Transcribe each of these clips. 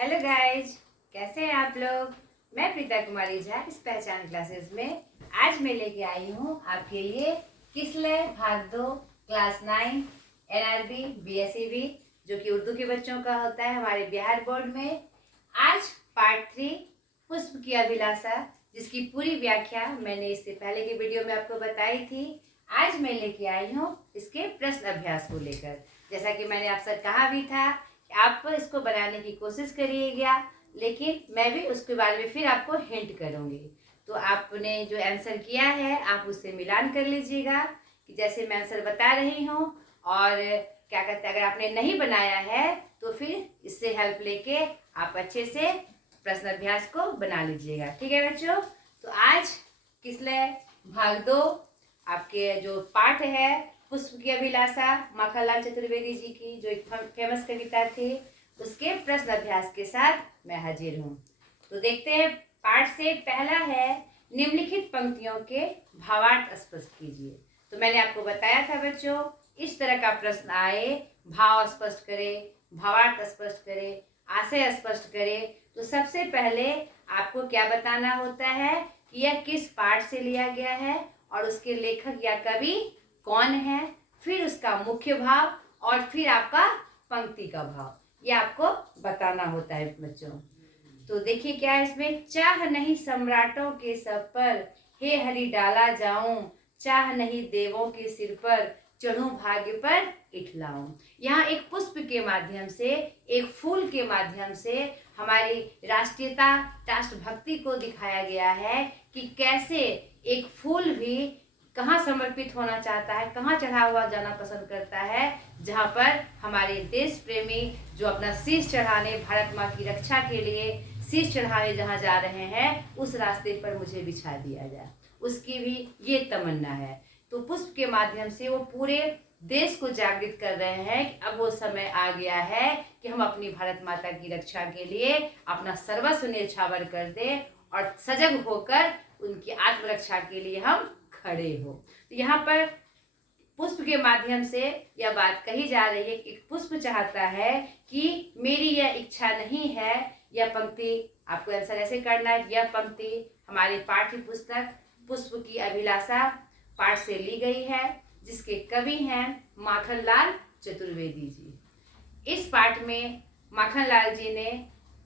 Hello guys, कैसे हैं आप लोग। मैं प्रीता कुमारी झा इस पहचान क्लासेस में आज मैं लेके आई हूँ आपके लिए किसलय भाग 2 क्लास 9 NRB BSEB जो कि उर्दू के बच्चों का होता है हमारे बिहार बोर्ड में। आज पार्ट 3 पुष्प की अभिलाषा, जिसकी पूरी व्याख्या मैंने इससे पहले की वीडियो में आपको बताई थी। आज मैं लेके आई हूँ इसके प्रश्न अभ्यास को लेकर। जैसा कि मैंने आपसे कहा भी था, आप इसको बनाने की कोशिश करिएगा, लेकिन मैं भी उसके बारे में फिर आपको हिंट करूंगी। तो आपने जो आंसर किया है आप उससे मिलान कर लीजिएगा कि जैसे मैं आंसर बता रही हूँ, और क्या कहते हैं, अगर आपने नहीं बनाया है तो फिर इससे हेल्प लेके आप अच्छे से प्रश्न अभ्यास को बना लीजिएगा। ठीक है बच्चों, तो आज किसलय भाग 2 आपके जो पाठ है पुष्प की अभिलाषा माखनलाल चतुर्वेदी जी की जो एक फेमस कविता थी, उसके प्रश्न अभ्यास के साथ मैं हाजिर हूँ। तो देखते हैं, पाठ से पहला है निम्नलिखित पंक्तियों के भावार्थ स्पष्ट कीजिए। तो मैंने आपको बताया था बच्चों, इस तरह का प्रश्न आए, भाव स्पष्ट करे, भावार्थ स्पष्ट करे, आशय स्पष्ट करे, तो सबसे पहले आपको क्या बताना होता है कि यह किस पाठ से लिया गया है और उसके लेखक या कवि कौन है, फिर उसका मुख्य भाव और फिर आपका पंक्ति का भाव, ये आपको बताना होता है बच्चों। तो देखिए क्या है इसमें, चाह नहीं सम्राटों के सब पर, हे हरि डाला जाऊं, चाह नहीं देवों के सिर पर, चढ़ूं भाग्य पर इठलाऊं। यहाँ एक पुष्प के माध्यम से, एक फूल के माध्यम से हमारी राष्ट्रीयता, राष्ट्रभक्ति को दिखाया गया है कि कैसे एक फूल भी कहाँ समर्पित होना चाहता है, कहाँ चढ़ा हुआ जाना पसंद करता है, जहाँ पर हमारे देश प्रेमी जो अपना शीश चढ़ाने, भारत माँ की रक्षा के लिए शीश चढ़ाने जहाँ जा रहे हैं, उस रास्ते पर मुझे बिछा दिया जाए, उसकी भी ये तमन्ना है। तो पुष्प के माध्यम से वो पूरे देश को जागृत कर रहे हैं कि अब वो समय आ गया है कि हम अपनी भारत माता की रक्षा के लिए अपना सर्वस्व न्यौछावर कर दें और सजग होकर उनकी आत्मरक्षा के लिए हम खड़े हो। तो यहाँ पर पुष्प के माध्यम से यह बात कही जा रही है कि पुष्प चाहता है कि मेरी यह इच्छा नहीं है। यह पंक्ति आपको आंसर ऐसे करना है, यह पंक्ति हमारी पाठ्य पुस्तक पुष्प की अभिलाषा पाठ से ली गई है, जिसके कवि हैं माखनलाल चतुर्वेदी जी। इस पाठ में माखनलाल जी ने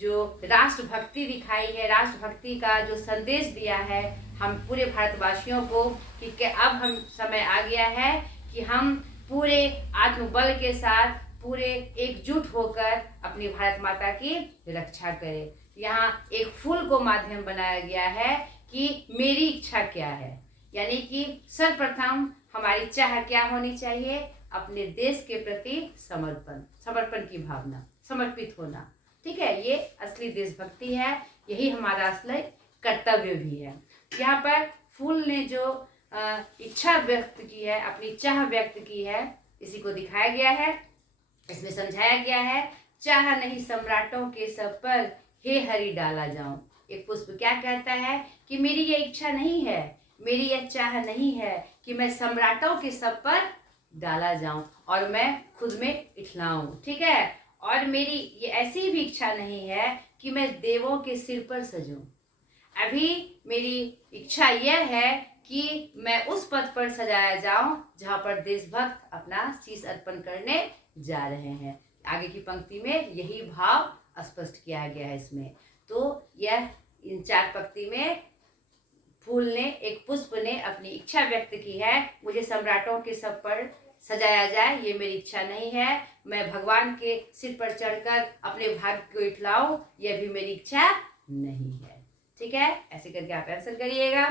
जो राष्ट्रभक्ति दिखाई है, राष्ट्रभक्ति का जो संदेश दिया है हम पूरे भारतवासियों को कि अब हम समय आ गया है कि हम पूरे आत्मबल के साथ पूरे एकजुट होकर अपनी भारत माता की रक्षा करें। यहाँ एक फूल को माध्यम बनाया गया है कि मेरी इच्छा क्या है, यानी कि सर्वप्रथम हमारी चाह क्या होनी चाहिए, अपने देश के प्रति समर्पण, समर्पण की भावना, समर्पित होना। ठीक है, ये असली देशभक्ति है, यही हमारा असली कर्तव्य भी है। यहाँ पर फूल ने जो इच्छा व्यक्त की है, अपनी चाह व्यक्त की है, इसी को दिखाया गया है। इसमें समझाया गया है, चाह नहीं सम्राटों के सब पर, हे हरि डाला जाऊं। एक पुष्प क्या कहता है कि मेरी ये इच्छा नहीं है, मेरी यह चाह नहीं है कि मैं सम्राटों के सब पर डाला जाऊं और मैं खुद में इठलाऊं। ठीक है, और मेरी ये ऐसी भी इच्छा नहीं है कि मैं देवों के सिर पर सजूं। अभी मेरी इच्छा यह है कि मैं उस पद पर सजाया जाऊं जहां पर देशभक्त अपना शीश अर्पण करने जा रहे हैं। आगे की पंक्ति में यही भाव स्पष्ट किया गया है इसमें। तो यह इन 4 पंक्ति में फूल ने, एक पुष्प ने अपनी इच्छा व्यक्त की है, मुझे सम्राटों के सब पर सजाया जाए, ये मेरी इच्छा नहीं है। मैं भगवान के सिर पर चढ़कर अपने भाग्य को इठलाऊं, यह भी मेरी इच्छा नहीं है। ठीक है, ऐसे करके आप आंसर करिएगा।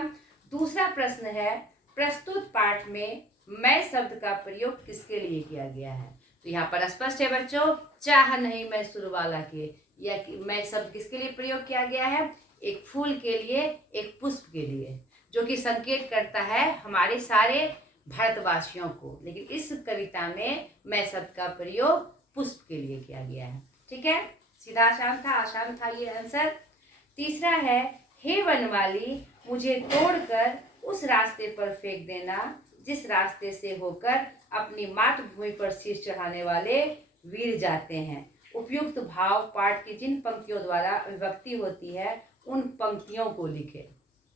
दूसरा प्रश्न है, प्रस्तुत पाठ में मैं शब्द का प्रयोग किसके लिए किया गया है। तो यहाँ पर स्पष्ट है बच्चों, चाह नहीं मैं सुरवाला के, या मैं शब्द किसके लिए प्रयोग किया गया है, एक फूल के लिए, एक पुष्प के लिए, जो कि संकेत करता है हमारे सारे भारतवासियों को। लेकिन इस कविता में मैं शब्द का प्रयोग पुष्प के लिए किया गया है। ठीक है, सीधा आसान था ये आंसर। तीसरा है, हे वनवाली मुझे तोड़कर उस रास्ते पर फेंक देना जिस रास्ते से होकर अपनी मातृभूमि पर शीश चढ़ाने वाले वीर जाते हैं। उपयुक्त भाव पाठ की जिन पंक्तियों द्वारा अभिव्यक्ति होती है उन पंक्तियों को लिखे।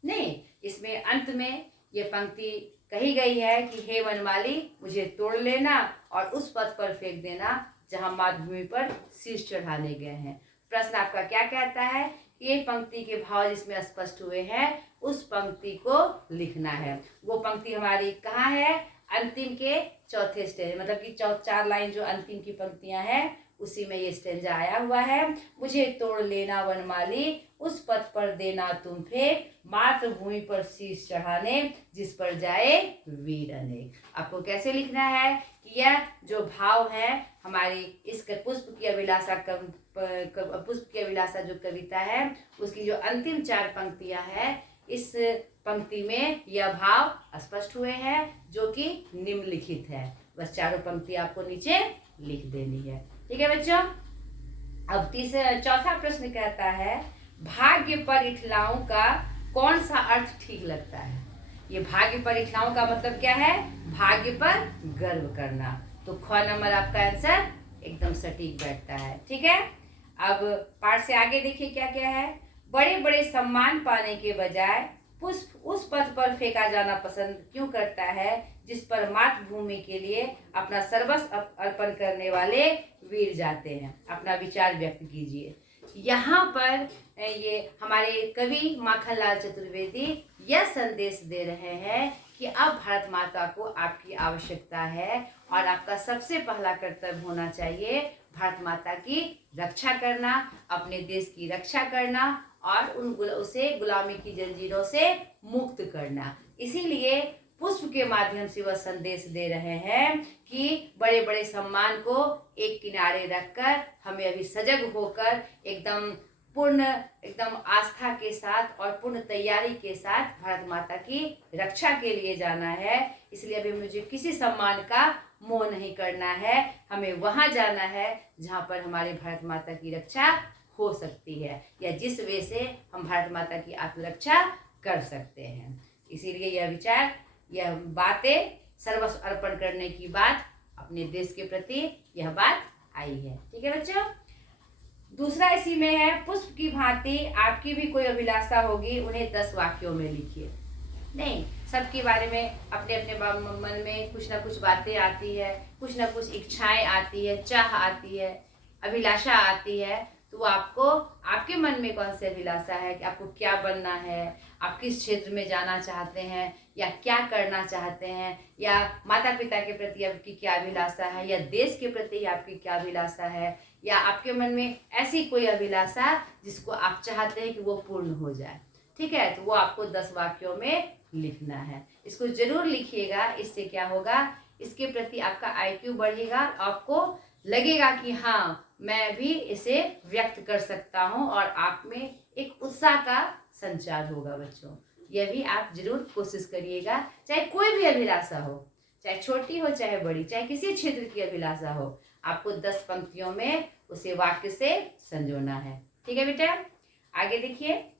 नहीं, इसमें अंत में ये पंक्ति कही गई है कि हे वनमाली, मुझे तोड़ लेना और उस पथ पर फेंक देना जहां मातृभूमि पर शीश चढ़ाने गए हैं। प्रश्न आपका क्या कहता है कि ये पंक्ति के भाव जिसमें स्पष्ट हुए हैं उस पंक्ति को लिखना है। वो पंक्ति हमारी कहाँ है? अंतिम के चौथे स्टेज, मतलब कि 4 लाइन जो अंतिम की पंक्तियां हैं उसी में ये स्टेंजा आया हुआ है। मुझे तोड़ लेना वनमाली, उस पथ पर देना तुम फेंक, मातृभूमि पर शीश चढ़ाने जिस पर जाए वीर अनेक। आपको कैसे लिखना है कि यह जो भाव है हमारी इस पुष्प की अभिलाषा जो कविता है उसकी जो अंतिम 4 पंक्तियां हैं, इस पंक्ति में यह भाव स्पष्ट हुए हैं जो कि निम्नलिखित है। बस चारों पंक्ति आपको नीचे लिख देनी है। ठीक है बच्चों। अब चौथा प्रश्न कहता है भाग्य पर इठलाओं का कौन सा अर्थ ठीक लगता है? ये भाग्य पर इठलाओं का मतलब क्या है? भाग्य पर गर्व करना। तो ख नंबर आपका आंसर एकदम सटीक बैठता है। ठीक है। अब पाठ से आगे देखिए क्या क्या है। बड़े बड़े सम्मान पाने के बजाय पुष्प उस पथ पर फेंका जाना पसंद क्यों करता है जिस पर मातृभूमि के लिए अपना सर्वस्व अर्पण करने वाले वीर जाते हैं? अपना विचार व्यक्त कीजिए। यहाँ पर ये हमारे कवि माखनलाल चतुर्वेदी यह संदेश दे रहे हैं कि अब भारत माता को आपकी आवश्यकता है और आपका सबसे पहला कर्तव्य होना चाहिए भारत माता की रक्षा करना, अपने देश की रक्षा करना और उसे गुलामी की जंजीरों से मुक्त करना। इसीलिए पुष्प के माध्यम से वह संदेश दे रहे हैं कि बड़े बड़े सम्मान को एक किनारे रखकर हमें अभी सजग होकर एकदम आस्था के साथ और पूर्ण तैयारी के साथ भारत माता की रक्षा के लिए जाना है। इसलिए अभी मुझे किसी सम्मान का मोह नहीं करना है, हमें वहां जाना है जहां पर हमारे भारत माता की रक्षा हो सकती है या जिस वे से हम भारत माता की आत्मरक्षा कर सकते हैं। इसीलिए यह विचार, यह बातें, सर्वस्व अर्पण करने की बात, अपने देश के प्रति यह बात आई है। ठीक है बच्चों। दूसरा इसी में है पुष्प की भांति आपकी भी कोई अभिलाषा होगी, उन्हें 10 वाक्यों में लिखिए। नहीं, सबके बारे में अपने अपने मन में कुछ ना कुछ बातें आती है, कुछ ना कुछ इच्छाएं आती है, चाह आती है, अभिलाषा आती है। तो आपको आपके मन में कौन सी अभिलाषा है कि आपको क्या बनना है, आप किस क्षेत्र में जाना चाहते हैं या क्या करना चाहते हैं, या माता पिता के प्रति आपकी क्या अभिलाषा है, या देश के प्रति आपकी क्या अभिलाषा है, या आपके मन में ऐसी कोई अभिलाषा जिसको आप चाहते हैं कि वो पूर्ण हो जाए। ठीक है। तो वो आपको 10 वाक्यों में लिखना है। इसको जरूर लिखिएगा। इससे क्या होगा, इसके प्रति आपका IQ बढ़ेगा, आपको लगेगा कि हाँ मैं भी इसे व्यक्त कर सकता हूँ और आप में एक उत्साह का संचार होगा। बच्चों यह भी आप जरूर कोशिश करिएगा, चाहे कोई भी अभिलाषा हो, चाहे छोटी हो चाहे बड़ी, चाहे किसी क्षेत्र की अभिलाषा हो, आपको 10 पंक्तियों में उसे वाक्य से संजोना है। ठीक है बेटा। आगे देखिए,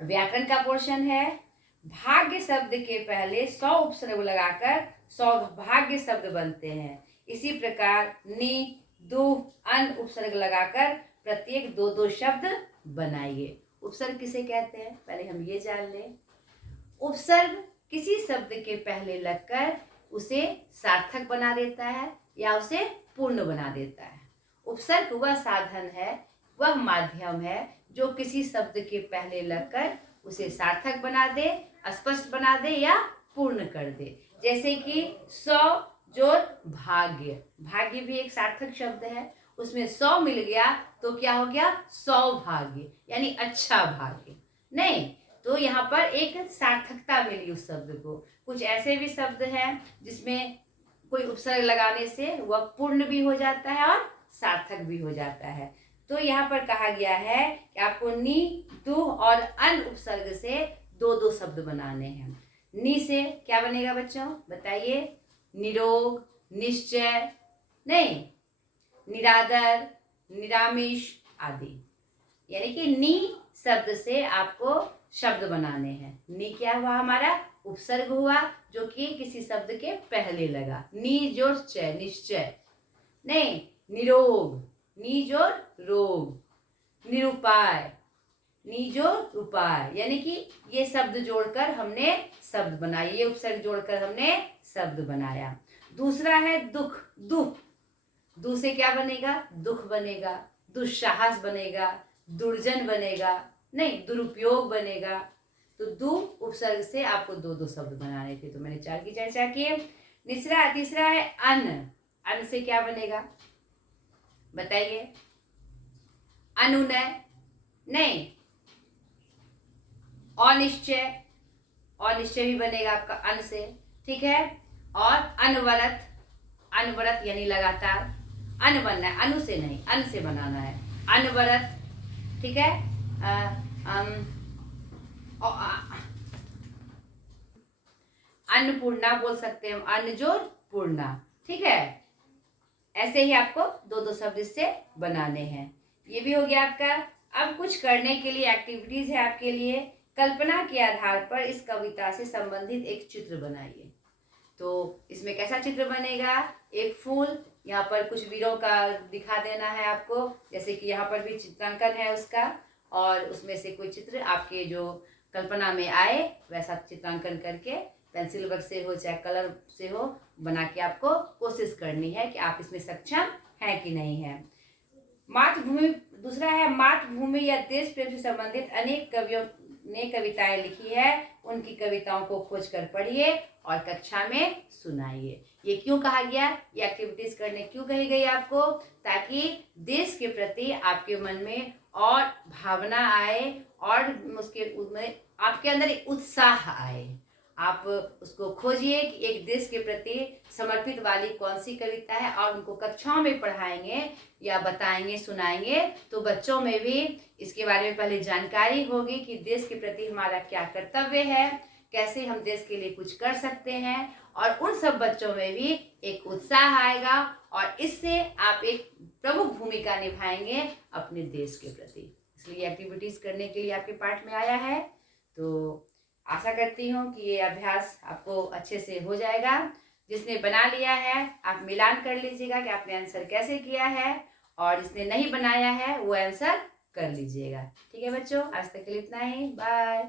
व्याकरण का पोर्शन है। भाग्य शब्द के पहले 100 उपसर्ग लगाकर 100 भाग्य शब्द बनते हैं। इसी प्रकार नि, दु, अन उपसर्ग लगाकर प्रत्येक 2-2 शब्द बनाइए। उपसर्ग किसे कहते हैं पहले हम ये जान लें। उपसर्ग किसी शब्द के पहले लगकर उसे सार्थक बना देता है या उसे पूर्ण बना देता है। उपसर्ग वह साधन है, वह माध्यम है जो किसी शब्द के पहले लगकर उसे सार्थक बना दे, स्पष्ट बना दे या पूर्ण कर दे। जैसे कि 100 जोड़ भाग्य, भाग्य भी एक सार्थक शब्द है, उसमें 100 मिल गया तो क्या हो गया, 100 भाग्य, यानी अच्छा भाग्य। नहीं, तो यहाँ पर एक सार्थकता मिली उस शब्द को। कुछ ऐसे भी शब्द हैं जिसमें कोई उपसर्ग लगाने से वह पूर्ण भी हो जाता है और सार्थक भी हो जाता है। तो यहाँ पर कहा गया है कि आपको नि, दु और अन उपसर्ग से 2-2 शब्द बनाने हैं। नि से क्या बनेगा बच्चों बताइए? निरोग, निश्चय, नहीं, निरादर, निरामिष आदि। यानी कि नि शब्द से आपको शब्द बनाने हैं। नि क्या हुआ, हमारा उपसर्ग हुआ जो कि किसी शब्द के पहले लगा। नि जोड़ चय, निश्चय। नहीं, निरोग, निजोर रोग, निरुपाय, निजोर उपाय, यानी कि ये शब्द जोड़कर हमने शब्द बनाया, ये उपसर्ग जोड़कर हमने शब्द बनाया। दूसरा है दुख, दुख, दु से क्या बनेगा? दुख बनेगा, दुस्साहस बनेगा, दुर्जन बनेगा, नहीं दुरुपयोग बनेगा। तो दु उपसर्ग से आपको दो दो शब्द बनाने थे, तो मैंने 4 की चर्चा की। तीसरा है अन्न, अन्न से क्या बनेगा बताइए? अनुनय, नहीं, अनिश्चय, अनिश्चय भी बनेगा आपका अन्न से, ठीक है। और अनवरत, अनवरत यानी लगातार, अन्न बनना है, अनु से नहीं, अन्न से बनाना है, अनवरत, ठीक है। अन्नपूर्णा बोल सकते हैं हम, अन्न जोड़ पूर्णा, ठीक है। ऐसे ही आपको दो दो शब्द इससे बनाने हैं। ये भी हो गया आपका। अब कुछ करने के लिए एक्टिविटीज है आपके लिए। कल्पना के आधार पर इस कविता से संबंधित एक चित्र बनाइए। तो इसमें कैसा चित्र बनेगा? एक फूल, यहाँ पर कुछ वीरों का दिखा देना है आपको, जैसे कि यहाँ पर भी चित्रांकन है उसका, और उसमें से कोई चित्र आपके जो कल्पना में आए वैसा चित्रांकन करके पेंसिल वर्क से हो चाहे कलर से हो बना के आपको कोशिश करनी है कि आप इसमें सक्षम हैं कि नहीं है। मातृभूमि, दूसरा है मातृभूमि या देश प्रेम से संबंधित अनेक कवियों ने कविताएं लिखी है, उनकी कविताओं को खोज कर पढ़िए और कक्षा में सुनाइए। ये क्यों कहा गया, ये एक्टिविटीज करने क्यों कही गई आपको? ताकि देश के प्रति आपके मन में और भावना आए और उसमें आपके अंदर एक उत्साह आए। आप उसको खोजिए कि एक देश के प्रति समर्पित वाली कौन सी कविता है, और उनको कक्षाओं में पढ़ाएंगे या बताएंगे, सुनाएंगे, तो बच्चों में भी इसके बारे में पहले जानकारी होगी कि देश के प्रति हमारा क्या कर्तव्य है, कैसे हम देश के लिए कुछ कर सकते हैं, और उन सब बच्चों में भी एक उत्साह आएगा और इससे आप एक प्रमुख भूमिका निभाएंगे अपने देश के प्रति। इसलिए एक्टिविटीज करने के लिए आपके पाठ में आया है। तो आशा करती हूँ कि ये अभ्यास आपको अच्छे से हो जाएगा। जिसने बना लिया है आप मिलान कर लीजिएगा कि आपने आंसर कैसे किया है, और जिसने नहीं बनाया है वो आंसर कर लीजिएगा। ठीक है बच्चों, आज तक के लिए इतना ही। बाय।